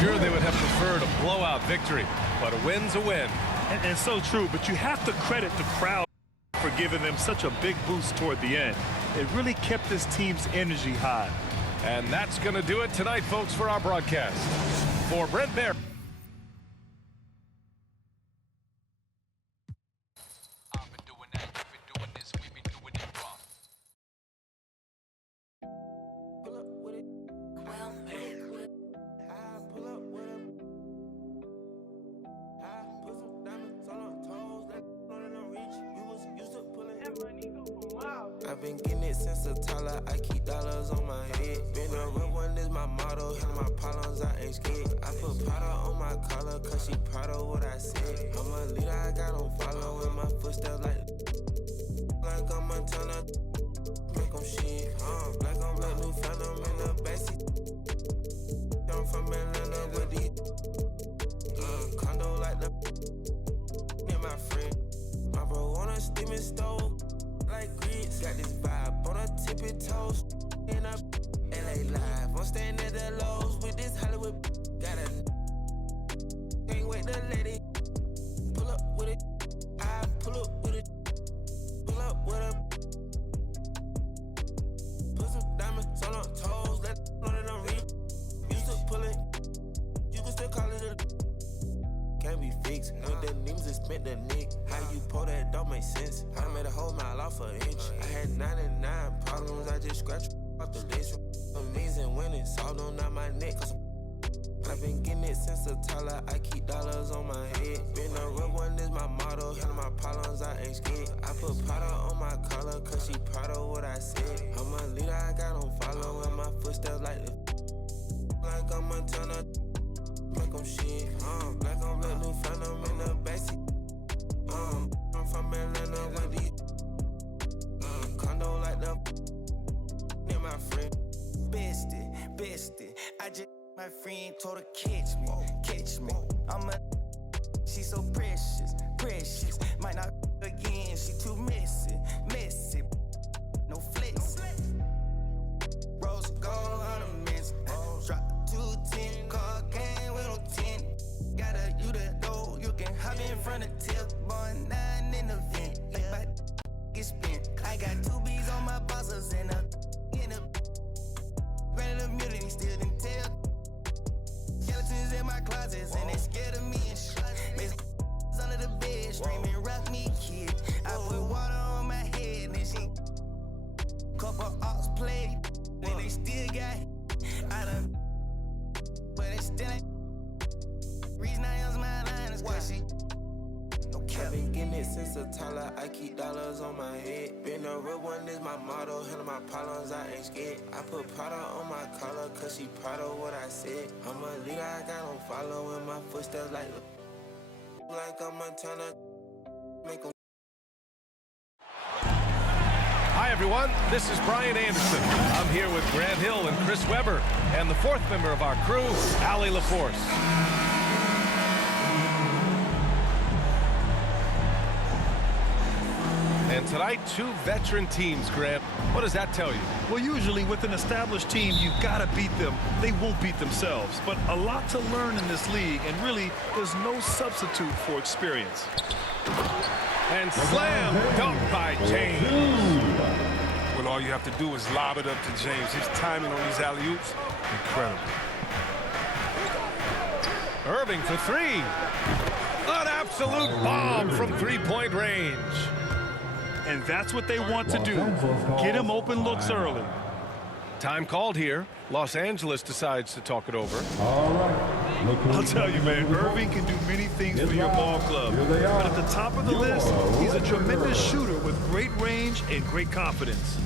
sure they would have preferred a blowout victory, but a win's a win. And so true, but you have to credit the crowd for giving them such a big boost toward the end. It really kept this team's energy high. And that's going to do it tonight, folks, for our broadcast. For Brent Bear. I've been getting it since a toddler, I keep dollars on my head. Been a real one is my motto, handle my problems, I ain't scared. I put powder on my collar, cause she proud of what I said. I'm a leader, I got on following my footsteps like I'm a Montana, make them shit. Like I'm black new phantom in the backseat. I'm from Atlanta with these condo like the and my friend. My bro on a steaming stove. Like grits, got this vibe on a tippy toes. In a LA live, I'm staying at the lows with this Hollywood. Got a can't wait to let it pull up with it. I pull up with it, pull up with it. Put some diamonds on her toes, let it know that I'm real. Used to pull it, you can still call it a. Can't be fixed, with the names and spent the nick. How you pull that don't make sense. I made a whole mile off an inch. I had 99 problems, I just scratched off the list. Amazing winning, solved on out my neck. Cause I've been getting it since a toddler, I keep dollars on my head. Been a real one is my motto, handle my problems, I ain't scared. I put powder on my collar, cause she proud of what I said. I'm a leader, I got on following my footsteps like I'm Montana. Make them shit, like I'm black new phantom in the backseat. I'm from Atlanta with these condo like the and my friend. Bestie, I just my friend told her catch me. She so precious. Might not again, she too messy. No flex. Rose gold ornaments, drop 210, car came with no 10. Got a you the door, you can hop in front of tip, boy 9 in the vent. Like my get spent. I got 2 B's on my bosses and a granted immunity still didn't tell. Skeletons in my closets and they scared of me and shit. Under the bed, screaming rock me kid. I put water on my head and she couple ops played. And they still got I done, but it still ain't. Reason I use my line is cause she I've been getting it since a toddler, I keep dollars on my head. Been a real one is my motto, handle my problems, I ain't scared. I put powder on my collar, cause she proud of what I said. I'm a leader, I got on following my footsteps like I'm Montana, make them. Hi, everyone. This is Brian Anderson. I'm here with Grant Hill and Chris Webber, and the 4th member of our crew, Allie LaForce. And tonight, 2 veteran teams, Grant. What does that tell you? Well, usually with an established team, you've got to beat them. They won't beat themselves. But a lot to learn in this league, and really, there's no substitute for experience. And slam dunk by James. Well, all you have to do is lob it up to James. His timing on these alley-oops, incredible. Irving for 3. An absolute bomb from 3-point range. And that's what they want to do. Get him open looks early. Time called here. Los Angeles decides to talk it over. All right. I'll tell you, man, Irving can do many things for your ball club. But at the top of the list, he's a tremendous shooter with great range and great confidence.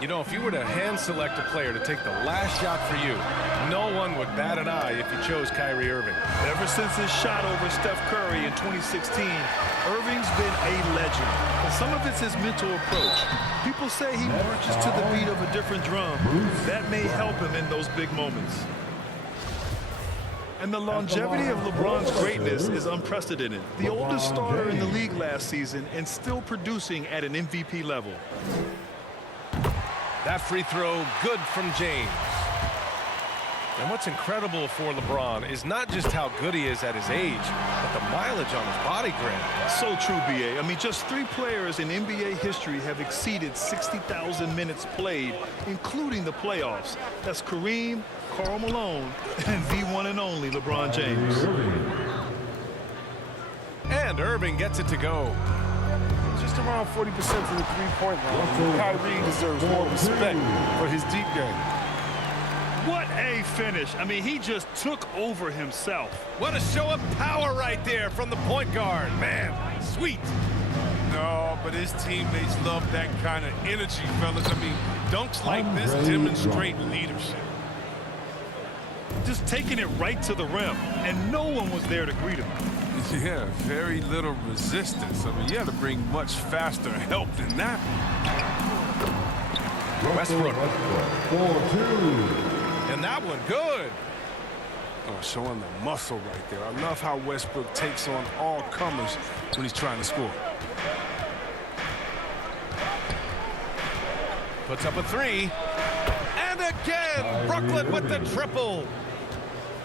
You know, if you were to hand select a player to take the last shot for you, no one would bat an eye if you chose Kyrie Irving. Ever since his shot over Steph Curry in 2016, Irving's been a legend. And some of it's his mental approach. People say he marches to the beat of a different drum. That may help him in those big moments. And the longevity of LeBron's greatness is unprecedented. The oldest starter in the league last season and still producing at an MVP level. That free throw, good from James. And what's incredible for LeBron is not just how good he is at his age, but the mileage on his body, Grant. So true, B.A. I mean, just 3 players in NBA history have exceeded 60,000 minutes played, including the playoffs. That's Kareem, Karl Malone, and the one and only LeBron James. And Irving gets it to go. Just around 40% from the three-point line. Kyrie deserves more respect for his deep game. What a finish. I mean, he just took over himself. What a show of power right there from the point guard. Man, sweet. No, but his teammates love that kind of energy, fellas. I mean, dunks like this demonstrate leadership. Just taking it right to the rim, and no one was there to greet him. Yeah, very little resistance. I mean, you had to bring much faster help than that. Westbrook. 4-2. And that one, good. Oh, showing the muscle right there. I love how Westbrook takes on all comers when he's trying to score. Puts up a 3. And again, Brooklyn with the triple.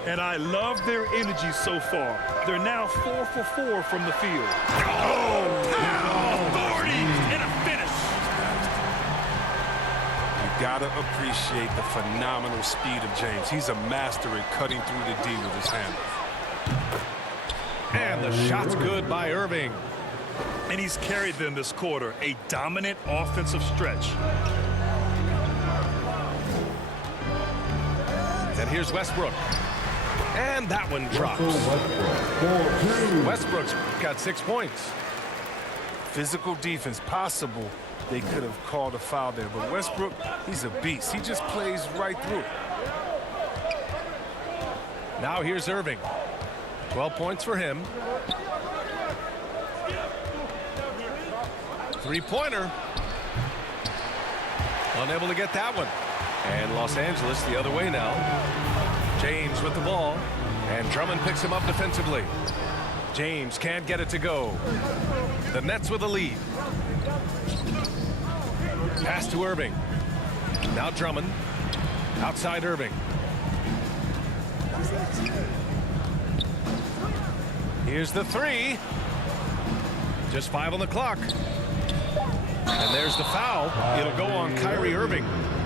And I love their energy so far. They're now 4 for 4 from the field. Oh, authority and a finish. You gotta appreciate the phenomenal speed of James. He's a master at cutting through the D with his hand. And the shot's good by Irving. And he's carried them this quarter. A dominant offensive stretch. And here's Westbrook. And that one drops. Westbrook's got 6 points. Physical defense possible. They could have called a foul there, but Westbrook, he's a beast. He just plays right through it. Now here's Irving. 12 points for him. 3-pointer. Unable to get that one. And Los Angeles the other way now. James with the ball. And Drummond picks him up defensively. James can't get it to go. The Nets with a lead. Pass to Irving. Now Drummond. Outside Irving. Here's the 3. Just 5 on the clock. And there's the foul. It'll go on Kyrie Irving.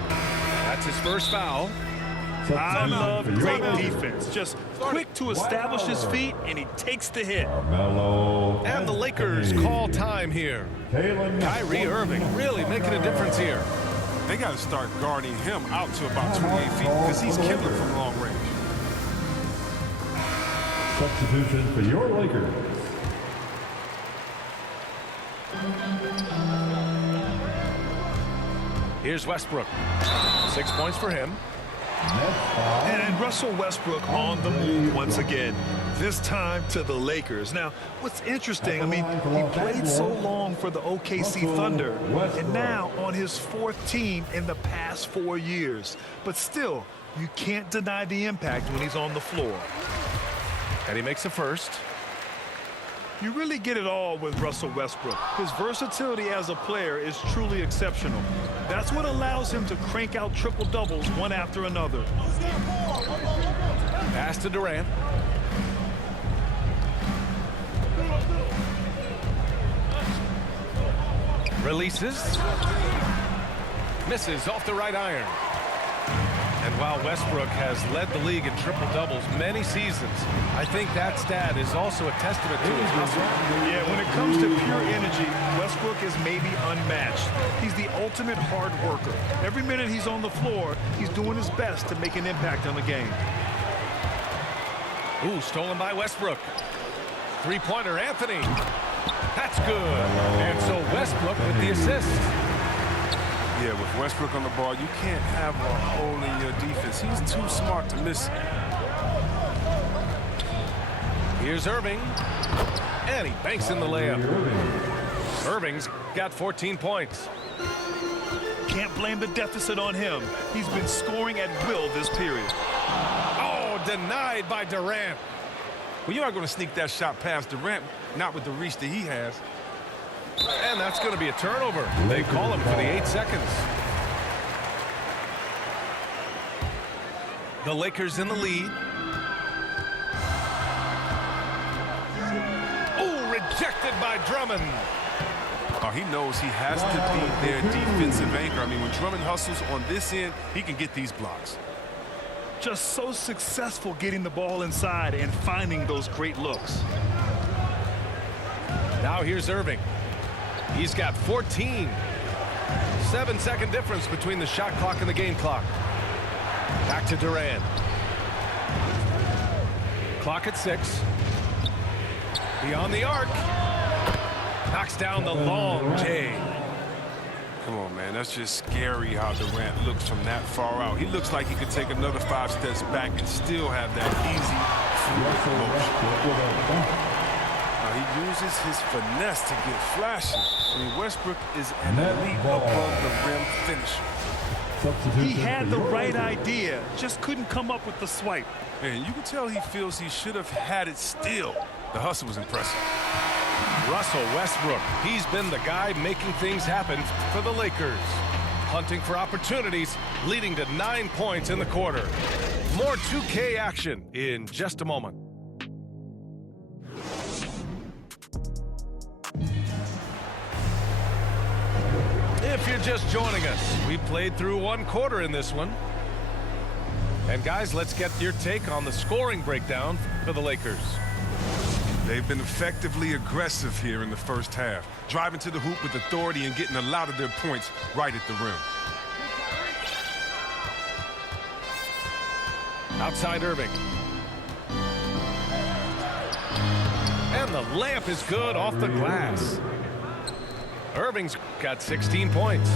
That's his first foul. I love great defense. Just quick to establish his feet, and he takes the hit. And the Lakers call time here. Kyrie Irving really making a difference here. They got to start guarding him out to about 28 feet because he's killing from long range. Substitution for your Lakers. Here's Westbrook. 6 points for him. And Russell Westbrook on the move once again. This time to the Lakers. Now, what's interesting, I mean, he played so long for the OKC Thunder, and now on his 4th team in the past 4 years. But still, you can't deny the impact when he's on the floor. And he makes the first. You really get it all with Russell Westbrook. His versatility as a player is truly exceptional. That's what allows him to crank out triple-doubles one after another. Pass to Durant. Releases. Misses off the right iron. And while Westbrook has led the league in triple-doubles many seasons, I think that stat is also a testament to his hustle. Yeah, when it comes to pure energy, Westbrook is maybe unmatched. He's the ultimate hard worker. Every minute he's on the floor, he's doing his best to make an impact on the game. Ooh, stolen by Westbrook. 3-pointer, Anthony. That's good. And so Westbrook with the assist. Yeah, with Westbrook on the ball, you can't have a hole in your defense. He's too smart to miss it. Here's Irving. And he banks in the layup. Irving's got 14 points. Can't blame the deficit on him. He's been scoring at will this period. Oh, denied by Durant. Well, you're not going to sneak that shot past Durant, not with the reach that he has. And that's going to be a turnover. They call him for the 8 seconds. The Lakers in the lead. Oh, rejected by Drummond. Oh, he knows he has to be their defensive anchor. I mean, when Drummond hustles on this end, he can get these blocks. Just so successful getting the ball inside and finding those great looks. Now here's Irving. He's got 14. 7-second difference between the shot clock and the game clock. Back to Durant. Clock at 6. Beyond the arc. Knocks down the long J. Come on, man. That's just scary how Durant looks from that far out. He looks like he could take another 5 steps back and still have that easy, fluid motion. He uses his finesse to get flashy. I mean, Westbrook is an elite above the rim finisher. He had the right idea, just couldn't come up with the swipe. And you can tell he feels he should have had it still. The hustle was impressive. Russell Westbrook. He's been the guy making things happen for the Lakers. Hunting for opportunities, leading to 9 points in the quarter. More 2K action in just a moment. If you're just joining us, we played through 1 quarter in this one. And guys, let's get your take on the scoring breakdown for the Lakers. They've been effectively aggressive here in the first half, driving to the hoop with authority and getting a lot of their points right at the rim. Outside Irving. And the layup is good off the glass. Irving's got 16 points.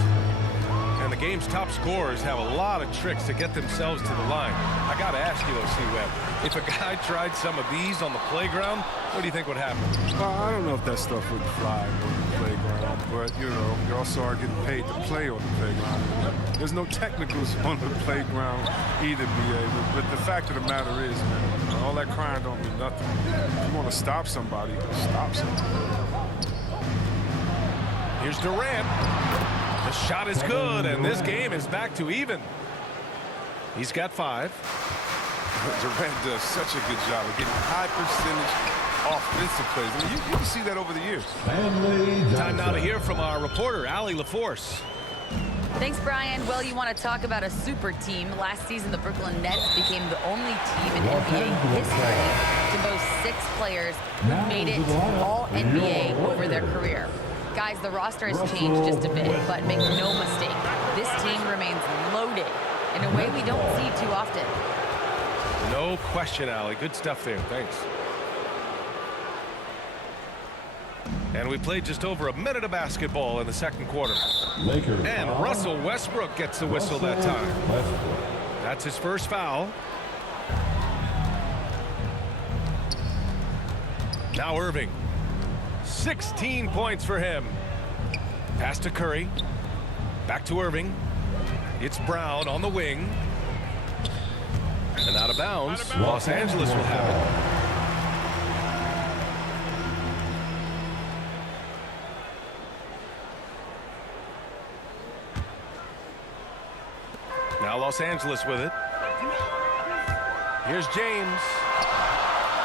And the game's top scorers have a lot of tricks to get themselves to the line. I got to ask you, though, C-Web, if a guy tried some of these on the playground, what do you think would happen? Well, I don't know if that stuff would fly on the playground, but, you know, you also are getting paid to play on the playground. There's no technicals on the playground either, BA. But the fact of the matter is, man, all that crying don't mean nothing. If you want to stop somebody, stop somebody. Here's Durant. The shot is good, and this game is back to even. He's got 5. Durant does such a good job of getting high percentage offensive plays. I mean, you can see that over the years. Time now to hear from our reporter, Allie LaForce. Thanks, Brian. Well, you want to talk about a super team. Last season, the Brooklyn Nets became the only team in NBA history to boast 6 players who made it all NBA over their career. Guys, the roster has changed just a bit, but make no mistake, this team remains loaded in a way we don't see too often. No question, Allie. Good stuff there. Thanks. And we played just over a minute of basketball in the second quarter. And Russell Westbrook gets the whistle that time. That's his first foul. Now Irving. 16 points for him. Pass to Curry. Back to Irving. It's Brown on the wing. And out of bounds. Los Angeles will have it. Now Los Angeles with it. Here's James.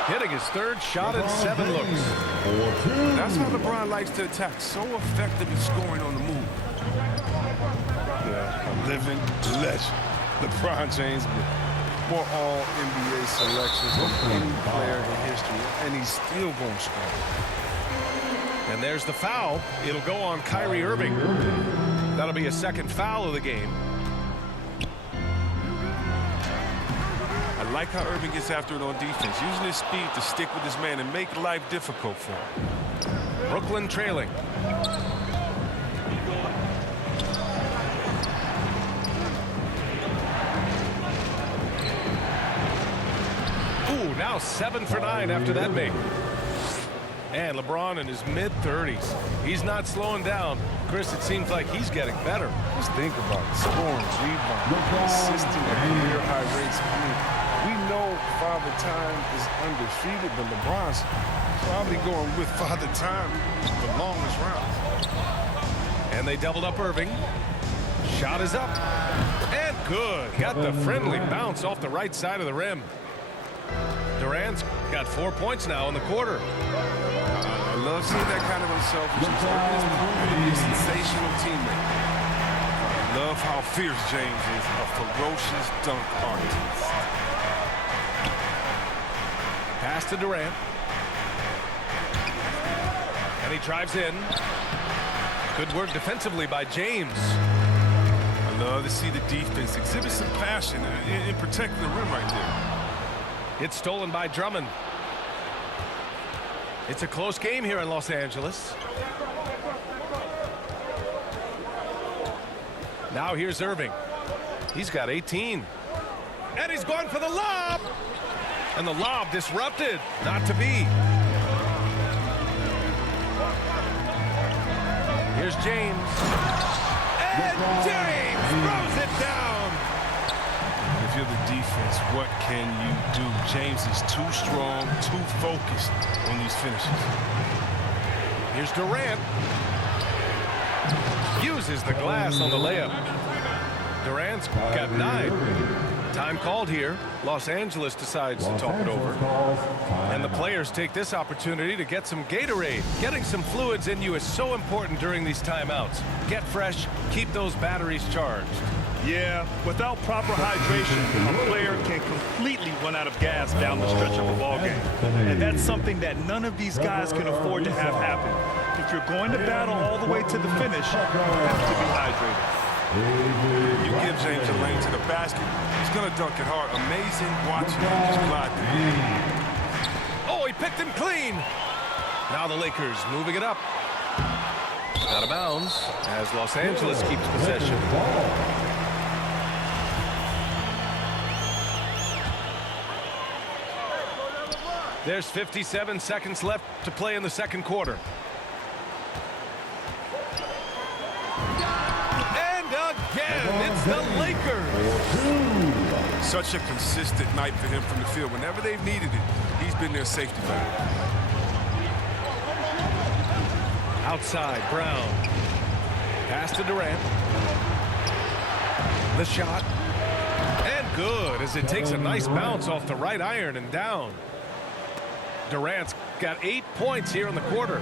Hitting his third shot in 7 looks. That's how LeBron likes to attack. So effective at scoring on the move. Yeah, a living legend. LeBron James with more all-NBA selections than any player in history. And he's still going to score. And there's the foul. It'll go on Kyrie Irving. That'll be a second foul of the game. I like how Irving gets after it on defense, using his speed to stick with his man and make life difficult for him. Brooklyn trailing. Ooh, now 7 for 9 after that make. And LeBron in his mid-30s. He's not slowing down. Chris, it seems like he's getting better. Just think about it. Scoring, rebounding, consistent at career high rates. I mean, we know Father Time is undefeated, but LeBron's probably going with Father Time the longest rounds. And they doubled up Irving. Shot is up. And good. Got the friendly bounce off the right side of the rim. Durant's got 4 points now in the quarter. I love seeing that kind of unselfishness. Irving is proving to be a sensational teammate. I love how fierce James is, a ferocious dunk artist. Pass to Durant. And he drives in. Good work defensively by James. I love to see the defense exhibit some passion in protecting the rim right there. It's stolen by Drummond. It's a close game here in Los Angeles. Now here's Irving. He's got 18. And he's going for the lob. And the lob disrupted. Not to be. Here's James. And James throws it down. If you're the defense, what can you do? James is too strong, too focused on these finishes. Here's Durant. Uses the glass on the layup. Durant's got 9. Time called here. Los Angeles decides to talk it over. And the players take this opportunity to get some Gatorade. Getting some fluids in you is so important during these timeouts. Get fresh, keep those batteries charged. Yeah, without proper hydration, a player can completely run out of gas down the stretch of a ball game. And that's something that none of these guys can afford to have happen. If you're going to battle all the way to the finish, you have to be hydrated. You give James a lane to the basket, he's going to dunk it hard. Amazing watching him just glide through. Oh, he picked him clean. Now the Lakers moving it up. Out of bounds as Los Angeles keeps possession. There's 57 seconds left to play in the second quarter. And again, it's the Lakers. Such a consistent night for him from the field. Whenever they've needed it, he's been their safety valve. Outside, Brown. Pass to Durant. The shot. And good as it takes a nice bounce off the right iron and down. Durant's got 8 points here in the quarter.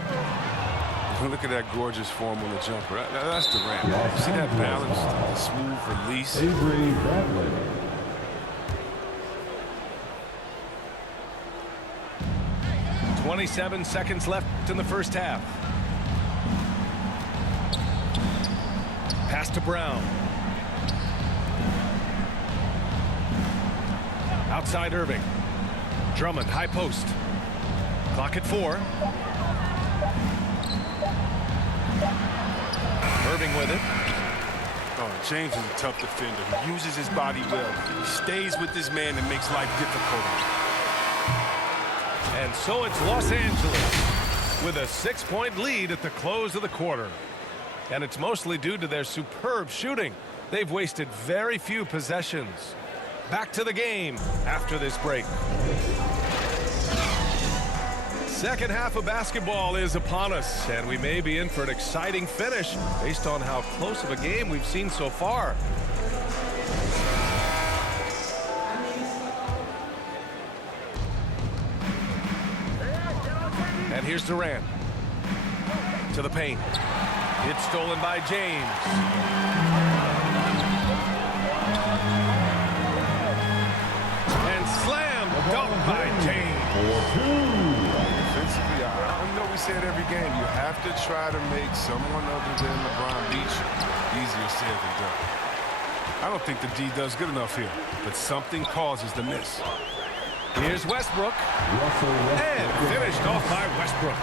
Look at that gorgeous form on the jumper. That's Durant. See that balance, smooth release. Avery Bradley. – 27 seconds left in the first half. Pass to Brown. Outside Irving. Drummond, high post. Clock at 4. Irving with it. Oh, James is a tough defender. He uses his body well. He stays with this man and makes life difficult. And so it's Los Angeles with a 6-point lead at the close of the quarter. And it's mostly due to their superb shooting. They've wasted very few possessions. Back to the game after this break. Second half of basketball is upon us, and we may be in for an exciting finish based on how close of a game we've seen so far. And here's Durant. To the paint. It's stolen by James. And slam dunk by James. Defensively, I know we say it every game. You have to try to make someone other than LeBron beat you. Easier said than done. I don't think the D does good enough here, but something causes the miss. Here's Westbrook. And finished off by Westbrook.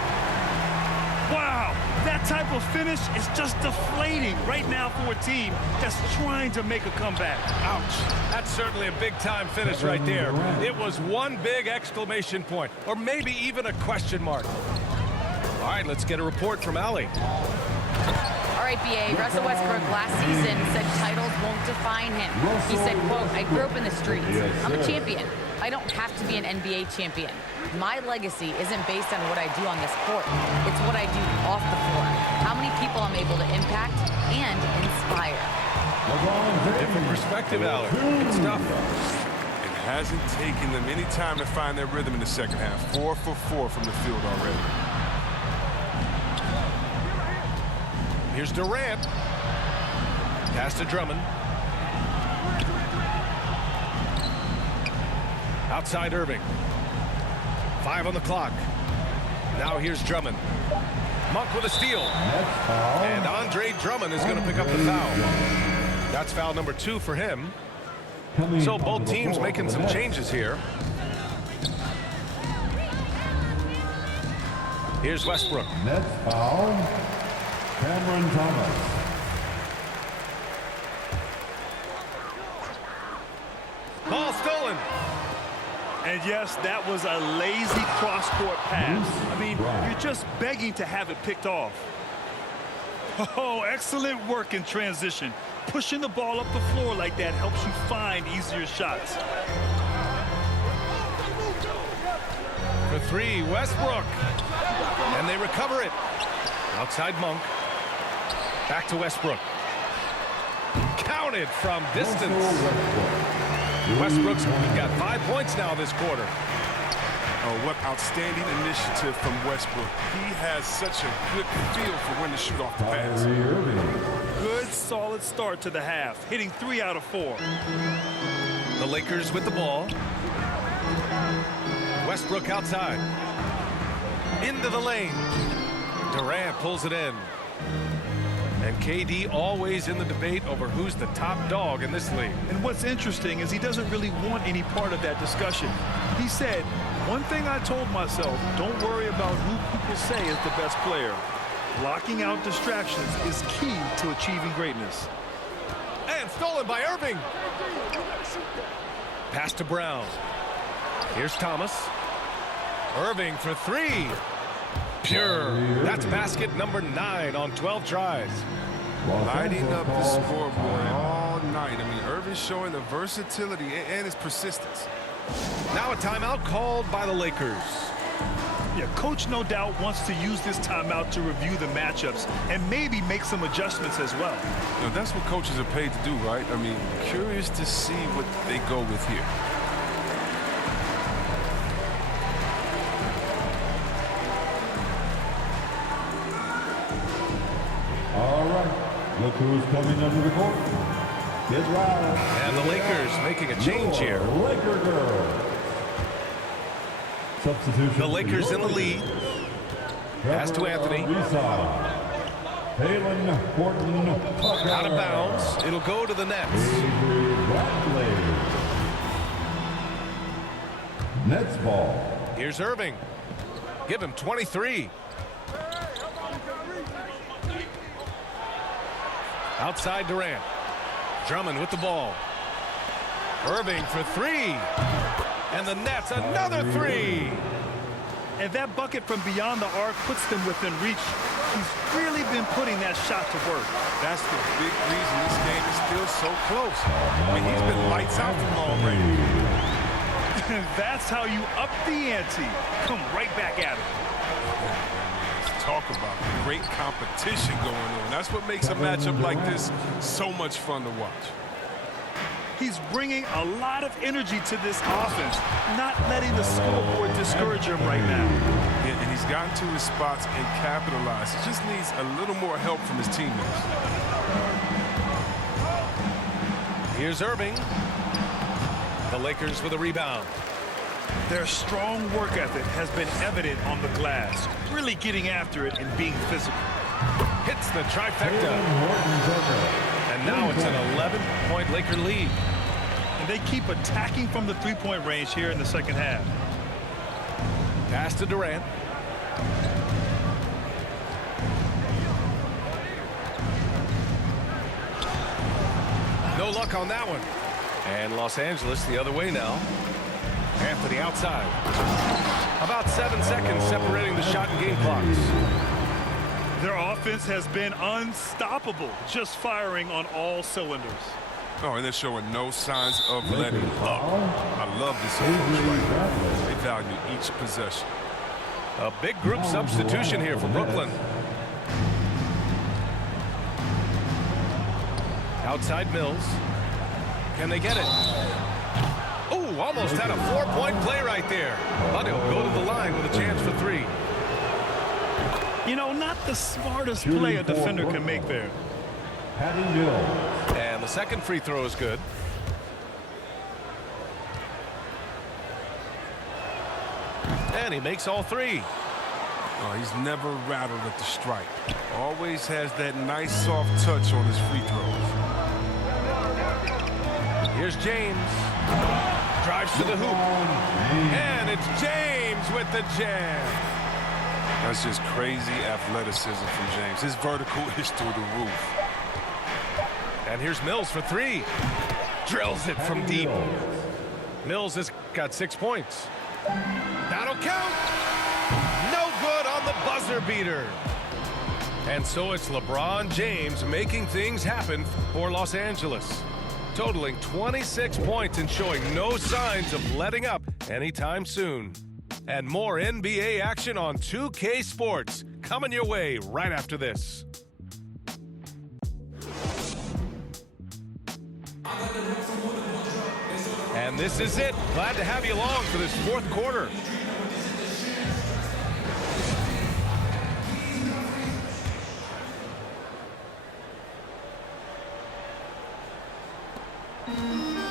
Wow, That type of finish is just deflating right now for a team that's trying to make a comeback. Ouch. That's certainly a big-time finish right there. It was one big exclamation point, or maybe even a question mark. All right, let's get a report from Allie. All right, BA, Russell Westbrook last season said titles won't define him. He said, quote, I grew up in the streets. I'm a champion. I don't have to be an NBA champion. My legacy isn't based on what I do on this court. It's what I do off the floor. How many people I'm able to impact and inspire. Different perspective, Allie. Good stuff. It hasn't taken them any time to find their rhythm in the second half. 4 for 4 from the field already. Here's Durant. Pass to Drummond. Outside Irving. 5 on the clock. Now here's Drummond. Monk with a steal. And Andre Drummond is going to pick up the foul. That's foul number 2 for him. So both teams making some changes here. Here's Westbrook. Next foul, Cameron Thomas. Ball stolen. And yes, that was a lazy cross-court pass. I mean, you're just begging to have it picked off. Oh, excellent work in transition. Pushing the ball up the floor like that helps you find easier shots. For 3, Westbrook. And they recover it. Outside Monk. Back to Westbrook. Counted from distance. Westbrook's got 5 points now this quarter. Oh, what outstanding initiative from Westbrook. He has such a good feel for when to shoot off the pass. Good, solid start to the half, hitting 3 out of 4. The Lakers with the ball. Westbrook outside. Into the lane. Durant pulls it in. And KD always in the debate over who's the top dog in this league. And what's interesting is he doesn't really want any part of that discussion. He said, one thing I told myself, don't worry about who people say is the best player. Blocking out distractions is key to achieving greatness. And stolen by Irving. Pass to Brown. Here's Thomas. Irving for 3. Pure. That's basket number 9 on 12 tries. Lighting up the scoreboard all night. I mean, Irving showing the versatility and his persistence. Now a timeout called by the Lakers. Yeah, coach no doubt wants to use this timeout to review the matchups and maybe make some adjustments as well. You know, that's what coaches are paid to do, right? I mean, curious to see what they go with here. All right, look who's coming under the court. Get right. And the Lakers making a change here. Laker girl. Substitution. The Lakers in the lead. Pass to Anthony. Payton Horton Tucker. Out of bounds. It'll go to the Nets. Nets ball. Here's Irving. Give him 23. Outside Durant. Drummond with the ball. Irving for 3. And the Nets another 3. And that bucket from beyond the arc puts them within reach. He's really been putting that shot to work. That's the big reason this game is still so close. I mean, he's been lights out from long range. And that's how you up the ante. Come right back at him. Talk about great competition going on. That's what makes a matchup like this so much fun to watch. He's bringing a lot of energy to this offense, not letting the scoreboard discourage him right now. And he's gotten to his spots and capitalized. He just needs a little more help from his teammates. Here's Irving. The Lakers with a rebound. Their strong work ethic has been evident on the glass, really getting after it and being physical. Hits the trifecta. And now it's an 11-point Laker lead. And they keep attacking from the three-point range here in the second half. Pass to Durant. luck on that one. And Los Angeles the other way now. Anthony outside. About 7 seconds separating the shot and game clocks. Their offense has been unstoppable, just firing on all cylinders. Oh, and they're showing no signs of letting up. I love this approach right now. They value each possession. A big group substitution here for Brooklyn. Outside Mills. Can they get it? Oh, almost had a 4-point play right there. But he'll go to the line with a chance for 3. You know, not the smartest play a defender can make there. And the second free throw is good. And he makes all 3. Oh, he's never rattled at the strike. Always has that nice soft touch on his free throws. Here's James. Drives to the hoop. And it's James with the jam. That's just crazy athleticism from James. His vertical is through the roof. And here's Mills for 3. Drills it from deep. Mills has got 6 points. That'll count. No good on the buzzer beater. And so it's LeBron James making things happen for Los Angeles. Totaling 26 points and showing no signs of letting up anytime soon. And more NBA action on 2K Sports coming your way right after this. And this is it. Glad to have you along for this fourth quarter.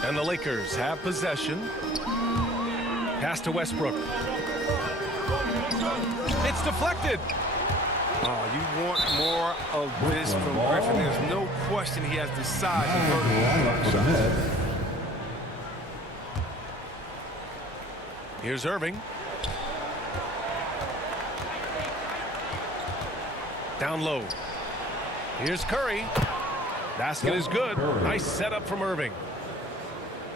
And the Lakers have possession. Pass to Westbrook. It's deflected. Oh, you want more of this from Griffin. There's no question he has the size and vertical. Here's Irving. Down low. Here's Curry. Basket is good. Nice setup from Irving.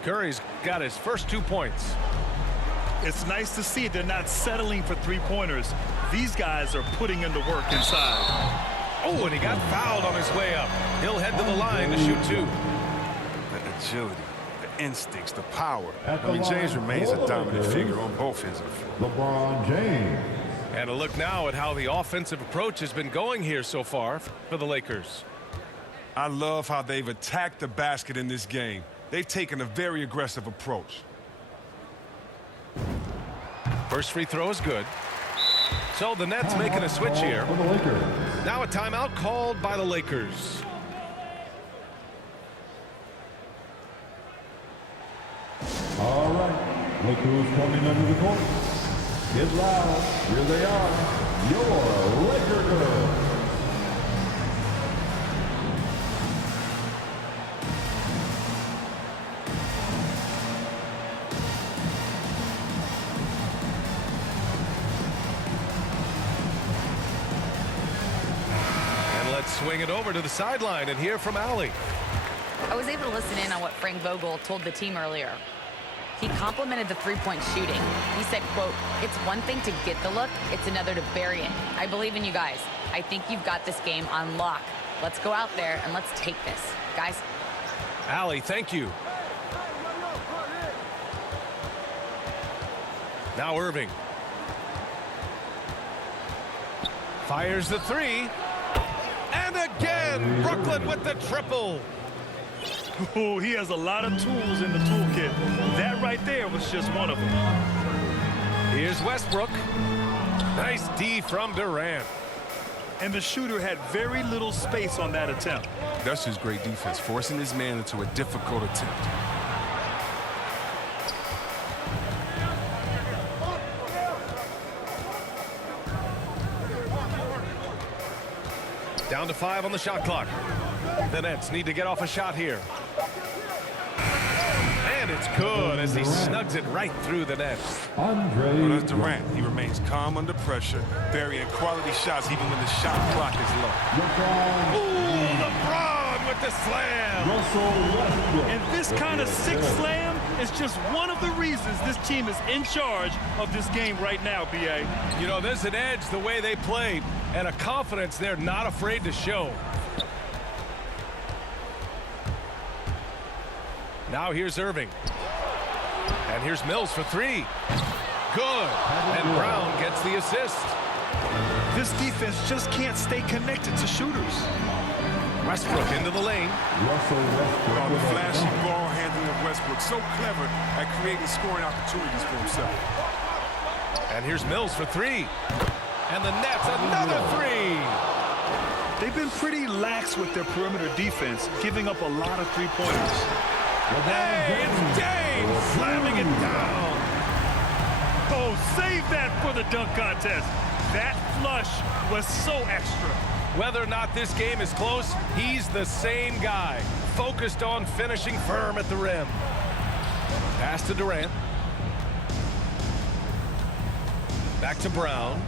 Curry's got his first 2 points. It's nice to see they're not settling for three-pointers. These guys are putting in the work inside. Oh, and he got fouled on his way up. He'll head to the line to shoot 2. The agility, the instincts, the power. I mean, James remains a dominant figure on both ends of the floor. LeBron James. And a look now at how the offensive approach has been going here so far for the Lakers. I love how they've attacked the basket in this game. They've taken a very aggressive approach. First free throw is good. So the Nets making a switch here. Now a timeout called by the Lakers. All right. Look who's coming under the court. Get loud. Here they are. Your Laker girls. Swing it over to the sideline and hear from Allie. I was able to listen in on what Frank Vogel told the team earlier. He complimented the three-point shooting. He said, quote, "It's one thing to get the look, it's another to bury it. I believe in you guys. I think you've got this game on lock. Let's go out there and let's take this. Guys." Allie, thank you. Now Irving. Fires the 3. And again, Brooklyn with the triple. Oh, he has a lot of tools in the toolkit. That right there was just one of them. Here's Westbrook. Nice D from Durant. And the shooter had very little space on that attempt. That's just great defense, forcing his man into a difficult attempt. Down to 5 on the shot clock. The Nets need to get off a shot here. And it's good as he snugs it right through the net. Well, that's Durant. He remains calm under pressure, burying quality shots even when the shot clock is low. Ooh, LeBron with with the slam. Russell Westbrook. And this kind of sick slam is just one of the reasons this team is in charge of this game right now, B.A. You know, there's an edge the way they play and a confidence they're not afraid to show. Now here's Irving. And here's Mills for three. Good. And Brown gets the assist. This defense just can't stay connected to shooters. Westbrook into the lane. Russell Westbrook. Oh, the flashy ball handling of Westbrook. So clever at creating scoring opportunities for himself. And here's Mills for three. And the Nets, another three. They've been pretty lax with their perimeter defense, giving up a lot of three-pointers. Hey, it's James slamming it down. Oh, save that for the dunk contest. That flush was so extra. Whether or not this game is close, he's the same guy, focused on finishing firm at the rim. Pass to Durant. Back to Brown.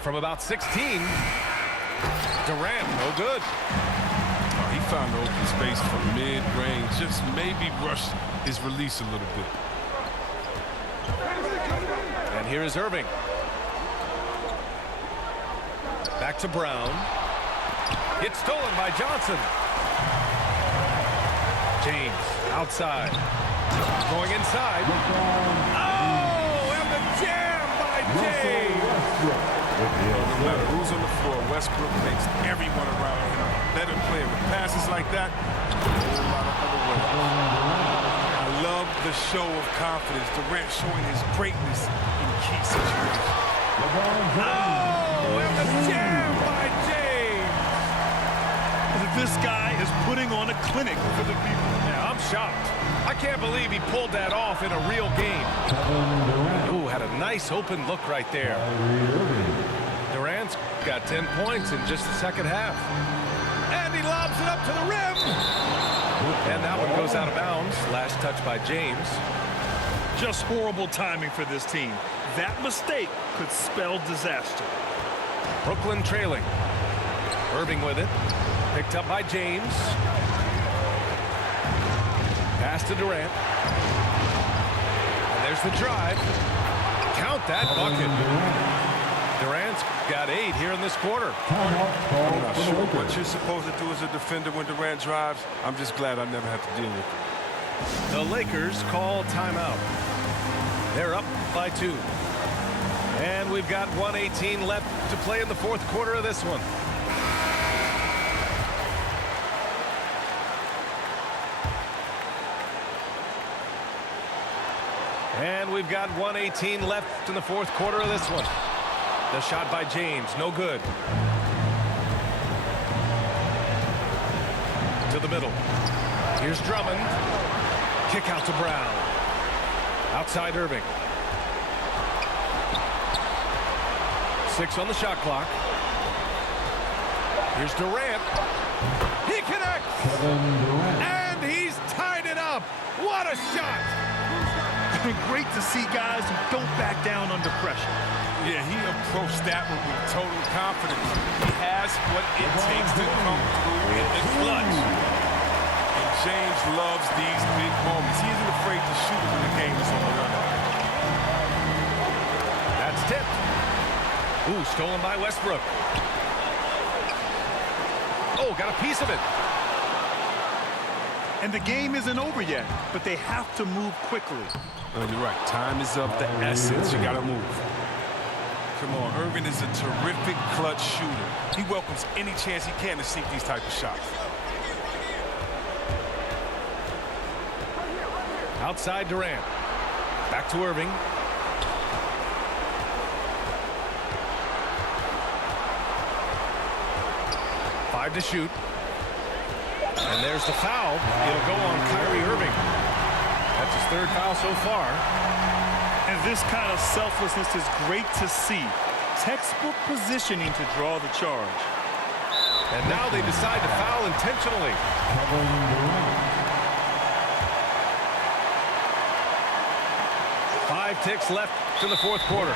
From about 16, Durant, no good. Oh, he found the open space from mid-range. Just maybe rushed his release a little bit. And here is Irving. Back to Brown. It's stolen by Johnson. James outside. Going inside. Oh, and the jam by James. No matter who's on the floor, Westbrook makes everyone around him a better player. With passes like that, a whole lot of other ways. I love the show of confidence. Durant showing his greatness in key situations. Oh, and the jam by James. This guy is putting on a clinic for the people. Yeah, I'm shocked. I can't believe he pulled that off in a real game. Ooh, had a nice open look right there. Durant's got 10 points in just the second half. And he lobs it up to the rim. And that one goes out of bounds. Last touch by James. Just horrible timing for this team. That mistake could spell disaster. Brooklyn trailing. Irving with it. Picked up by James. Pass to Durant. And there's the drive. Count that bucket. Durant's got 8 here in this quarter. I'm not sure what you're supposed to do as a defender when Durant drives. I'm just glad I never have to deal with it. The Lakers call timeout. They're up by 2. And we've got 1:18 left to play in the fourth quarter of this one. And we've got 1:18 left in the fourth quarter of this one. The shot by James, no good. To the middle. Here's Drummond. Kick out to Brown. Outside Irving. 6 on the shot clock. Here's Durant. He connects. And he's tied it up. What a shot. Great to see guys who don't back down under pressure. Yeah, he approached that one with total confidence. He has what it takes to come through in the clutch. And James loves these big moments. He isn't afraid to shoot when the game is on the run. That's tipped. Ooh, stolen by Westbrook. Oh, got a piece of it. And the game isn't over yet, but they have to move quickly. Oh, you're right. Time is of the essence. You got to move. Come on, Irving is a terrific clutch shooter. He welcomes any chance he can to sink these type of shots. Outside Durant. Back to Irving. Five to shoot. And there's the foul. It'll go on Kyrie Irving. That's his 3rd foul so far. And this kind of selflessness is great to see. Textbook positioning to draw the charge. And now they decide to foul intentionally. 5 ticks left in the fourth quarter.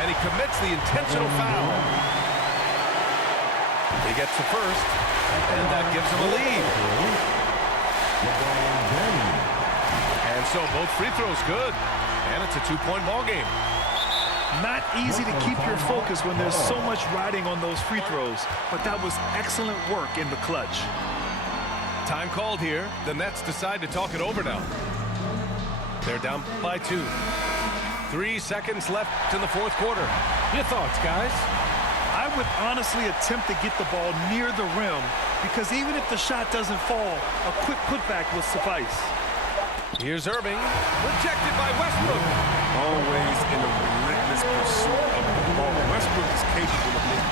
And he commits the intentional foul. He gets the first, and that gives him a lead. And so both free throws good, and it's a two-point ball game. Not easy to keep your focus when there's so much riding on those free throws, but that was excellent work in the clutch. Time called here. The Nets decide to talk it over now. They're down by 2. 3 seconds left in the fourth quarter. Your thoughts, guys? I would honestly attempt to get the ball near the rim because even if the shot doesn't fall, a quick putback will suffice. Here's Irving, rejected by Westbrook. Always in a relentless pursuit of the ball. Westbrook is capable of making